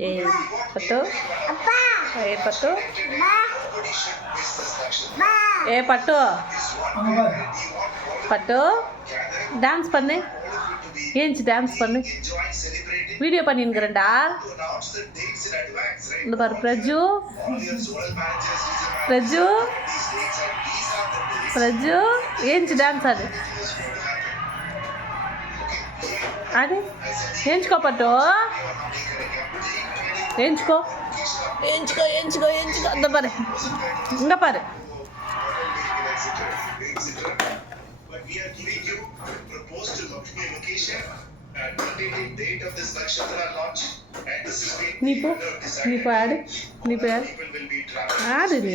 ஏய் பட்டு ஏ பட்டு ஏ பட்டு பட்டு டான்ஸ் பண்ணு ஏஞ்சி டான்ஸ் பண்ணு வீடியோ பண்ணின்னுக்கிறேன்டா இந்த பாரு பிரஜு பிரஜு பிரஜு ஏஞ்சி டான்ஸ் ஆடு ఆడి ఎంచుకో పట్టు ఎంచుకో ఎంచుకో ఎంచుకో ఎంచుకో అంత పారు ఇంకా పారు నీపు నీపు ఆడు నీపు ఆడు ఆడు నీ